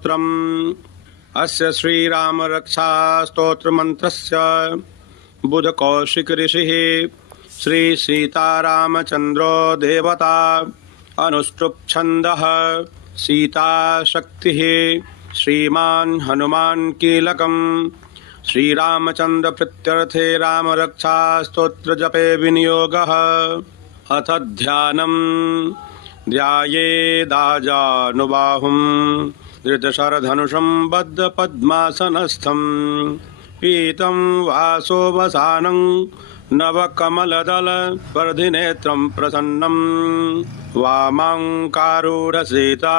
स्तोत्रम् अस्य श्रीराम रक्षा स्तोत्र मंत्रस्य बुधकौशिक ऋषिः श्री सीतारामचंद्रो देवता अनुष्टुप् छन्दः सीता शक्तिः श्रीमान् हनुमान् कीलकम् श्रीरामचंद्र प्रीत्यर्थे राम रक्षा स्तोत्र जपे विनियोगः। अथ ध्यानम् ध्यायेदाजानुबाहुं धृतशरधनुषं बद्धपद्मासनस्थं पीतं वासोवसानं नवकमलदलवर्धिनेत्रं प्रसन्नं वामाङ्कारूढसीता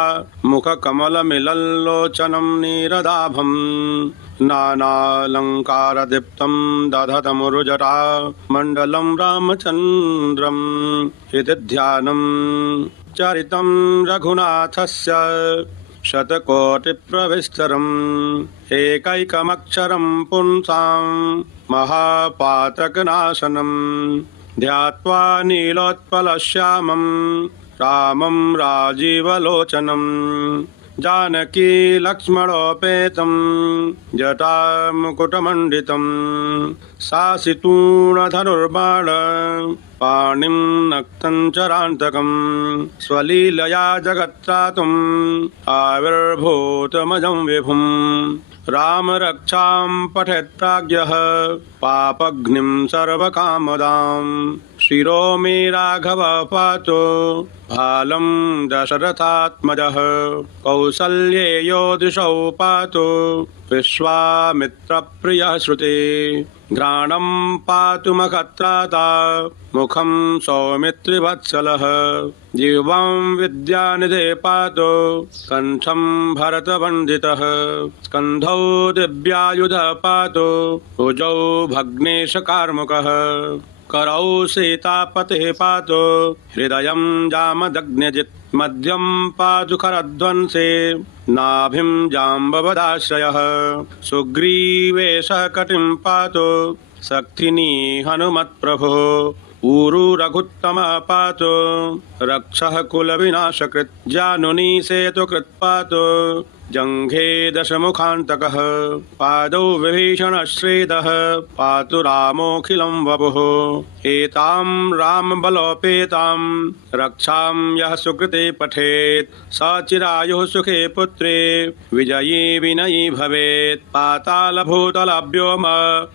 मुखकमलमिलल्लोचनं नीरदाभं नानालङ्कारदीप्तं दधतमुरुजटा मण्डलं रामचन्द्रम् इति ध्यानम्। चरितं रघुनाथस्य शतकोटिप्रविस्तरम् एकैकमक्षरं पुंसां महापातकनाशनम् ध्यात्वा नीलोत्पलश्यामं रामं राजीवलोचनम् जानकी लक्ष्मणोपेतं जटामुकुटमण्डितं सासितूणधनुर्बाण पाणिं नक्तं चरान्तकं स्वलीलया जगत्त्रातुम् आविर्भूतमजं विभुम् रामरक्षां पठेत् प्राज्ञः पापघ्निं सर्वकामदां शिरो मे राघव पातु भालं दशरथात्मजः कौसल्येयो दिशौ पातु विश्वामित्रप्रियः श्रुते घ्राणं पातु मखत्राता मुखं सौमित्रिवत्सलः जिह्वां विद्यानिधे पातु कण्ठं भरतवन्दितः स्कन्धौ दिव्यायुधः पातु भुजौ भग्नेशकार्मुकः करौ सीतापतिः पातु हृदयं जामदग्न्यजित् मध्यं पातु खरध्वंसे नाभिं जाम्बवदाश्रयः सुग्रीवेशः कटिं पातु शक्तिनी हनुमत्प्रभुः ऊरु रघुत्तमः पातु रक्षः कुलविनाशकृत् जानुनी सेतुकृत् पातु जङ्घे दशमुखान्तकः पादौ विभीषणश्रीदः पातु रामोऽखिलं वपुः एतां रामबलोपेतां रक्षां यः सुकृते पठेत् स चिरायुः सुखे पुत्रे विजयी विनयी भवेत् पातालभूतलव्योम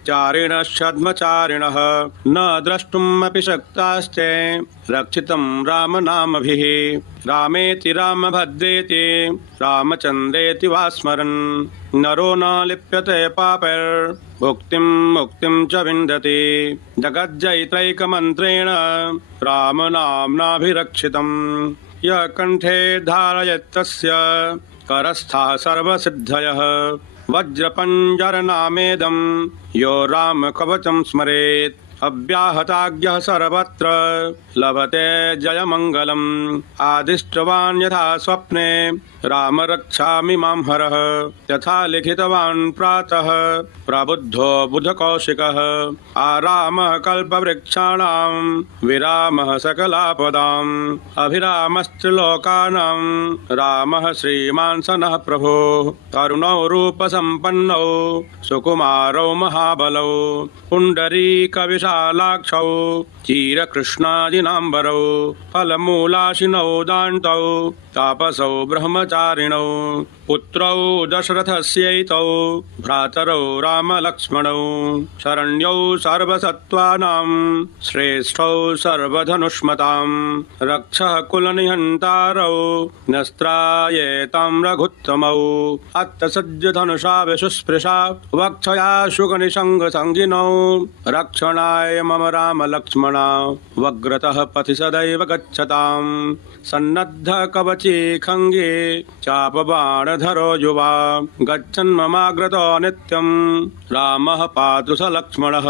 चारिणश्छद्मचारिणः न द्रष्टुमपि शक्तास्ते रक्षितं रामनामभिः रामेति रामभद्रेति रामचन्द्रेति वा स्मरन् नरो न लिप्यते पापैर्भुक्तिं मुक्तिं च विन्दति जगज्जयित्रैकमन्त्रेण रामनाम्नाभिरक्षितं यः कण्ठे धारयत्तस्य करस्थः सर्वसिद्धयः वज्रपञ्जरनामेदं यो रामकवचं स्मरेत् अव्याहताज्ञः सर्वत्र लभते जयमङ्गलम् आदिष्टवान् यथा स्वप्ने राम रक्षामि मां हरः यथा लिखितवान् प्रातः प्रबुद्धो बुधकौशिकः आरामः कल्पवृक्षाणां विरामः सकलापदाम् अभिरामस्त्रिलोकानां रामः श्रीमान् सनः प्रभो करुणौ रूपसम्पन्नौ सुकुमारौ महाबलौ पुण्डरीकविशालाक्षौ चीरकृष्णाजिनाम्बरौ फलमूलाशिनौ दान्तौ तापसौ ब्रह्मचारिणौ पुत्रौ दशरथस्यैतौ भ्रातरौ रामलक्ष्मणौ शरण्यौ सर्वसत्त्वानां श्रेष्ठौ सर्वधनुष्मतां रक्षः कुलनिहन्तारौ नस्त्रायेतां रघुत्तमौ अत्तसज्जधनुषा विशुस्पृशा वक्षया शुकनिषङ्गसङ्गिनौ रक्षणाय मम रामलक्ष्मणा वग्रतः पथि सदैव गच्छताम् सन्नद्धः कवची खङ्गे चापबाणधरो युवा गच्छन् ममाग्रतो नित्यं रामः पातु स लक्ष्मणः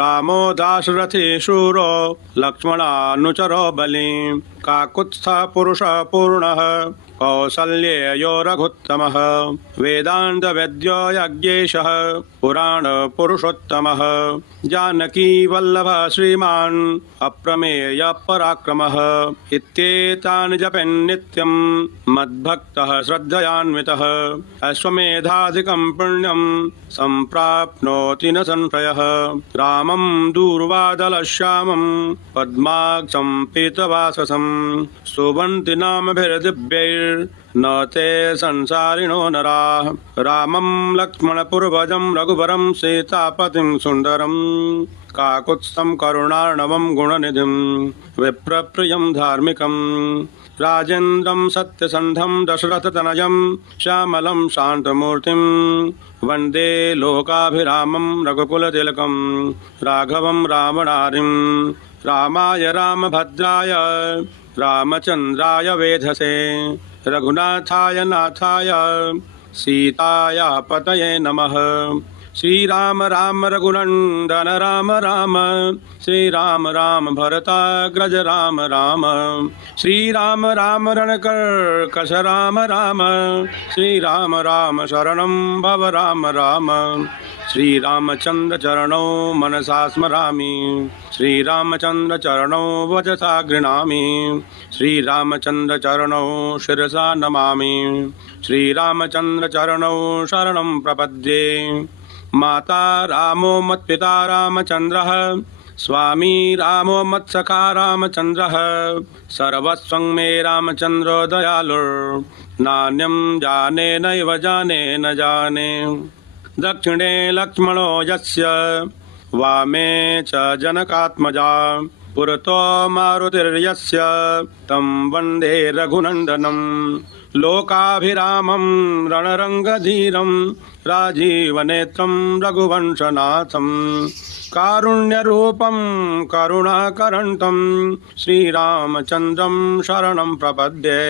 रामो दाशरथी शूरो लक्ष्मणानुचरो बली काकुत्स्थः पुरुषः पूर्णः कौसल्येयो रघुत्तमः वेदान्तवेद्यो यज्ञेशः पुराण पुरुषोत्तमः जानकी वल्लभ श्रीमान् अप्रमेय पराक्रमः इत्येतानि जपन् नित्यं मद्भक्तः श्रद्धयान्वितः अश्वमेधाधिकं पुण्यं सम्प्राप्नोति न संशयः रामं दूर्वादलश्यामं पद्माक्षं पीतवाससं स्तुवन्ति नामभिर्दिव्यैर्न ते संसारिणो नराः रामं लक्ष्मणपूर्वजं रघुवरं सीतापतिं सुन्दरं काकुत्स्थं करुणार्णवं गुणनिधिं विप्रप्रियं धार्मिकं राजेन्द्रं सत्यसन्धं दशरथतनयं श्यामलं शान्तमूर्तिं वन्दे लोकाभिरामं रघुकुलतिलकं राघवं रावणारिं रामाय रामभद्राय रामचन्द्राय वेधसे रघुनाथाय नाथाय सीताया पतये नमः श्रीराम राम रघुनन्दन राम राम श्रीराम राम भरताग्रज राम राम श्रीराम राम रणकर्कश राम राम श्रीराम राम शरणं भव राम राम श्रीरामचन्द्र चरणौ मनसा स्मरामि श्रीरामचन्द्र चरणौ वचसा गृह्णामि श्रीरामचन्द्र चरणौ शिरसा नमामि श्रीरामचन्द्र चरणौ शरणं प्रपद्ये माता रामो मत्पिता रामचन्द्रः स्वामी रामो मत्सखा रामचन्द्रः सर्वस्वं मे रामचन्द्रो दयालुर्नान्यं जाने नैव जाने न जाने दक्षिणे लक्ष्मणो यस्य वामे च जनकात्मजा पुरतो मारुतिर्यस्य तं वन्दे रघुनन्दनं लोकाभिरामं रणरङ्गधीरं राजीवनेत्रं रघुवंशनाथं कारुण्यरूपं करुणाकरन्तं श्रीरामचन्द्रं शरणं प्रपद्ये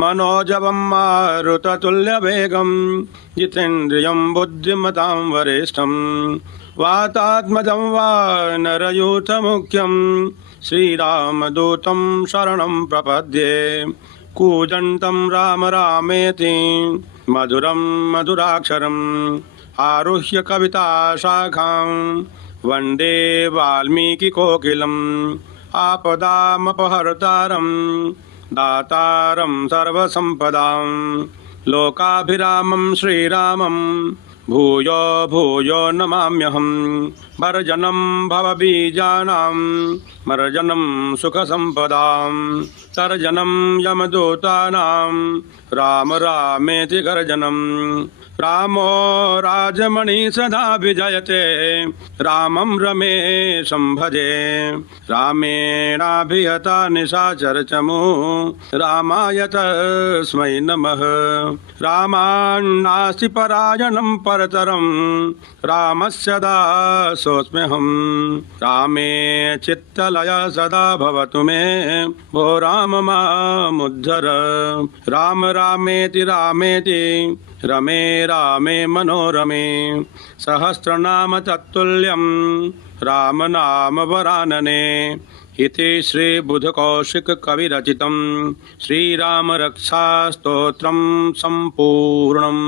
मनोजवं मारुततुल्यवेगं जितेन्द्रियं बुद्धिमतां वरिष्ठं वातात्मजं वानरयूथमुख्यं श्रीरामदूतं शरणं प्रपद्ये कूजन्तं राम रामेति मधुरं मधुराक्षरम् आरुह्य कविताशाखां वन्दे वाल्मीकिकोकिलम् आपदामपहर्तारं दातारं सर्वसम्पदां लोकाभिरामं श्रीरामं भूयो भूयो नमाम्यहं भर्जनं भवबीजानां मर्जनं सुखसम्पदां तर्जनं यमदूतानां राम रामेति गर्जनं रामो राजमणि सदा विजयते रामं रमेशं भजे रामेणाभिहता निशाचरचमू रामाय तस्मै नमः रामान्नास्ति परायणं परतरं रामस्य दासोऽस्म्यहं रामे चित्तलय सदा भवतु मे भो राम मामुद्धर राम रामेति रामेति रमे रामे मनोरमे सहस्रनाम तत्तुल्यं राम नाम वरानने इति श्रीबुधकौशिककविरचितं श्रीरामरक्षास्तोत्रं सम्पूर्णम्।